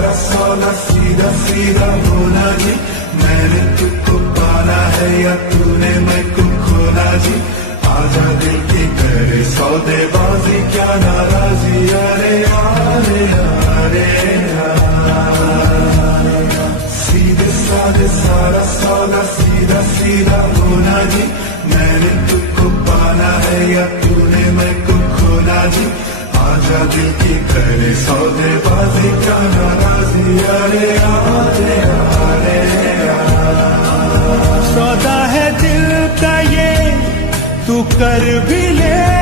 सारा सौदा सीधा सीधा होना जी, मैंने तुझको पाना है या तूने मैं को खोना जी, आजा दिल की करे सौदेबाजी क्या नाराजी, अरे यारे यारे सीधे साधे सारा सौदा सीधा सीधा होना जी, मैंने तुझको पाना है या तूने मैं को खोना जी, आजा दिल की करे सौदेबाजी क्या नाराजी, अरे यारे यारे सौदा है दिल का ये तू कर भी ले।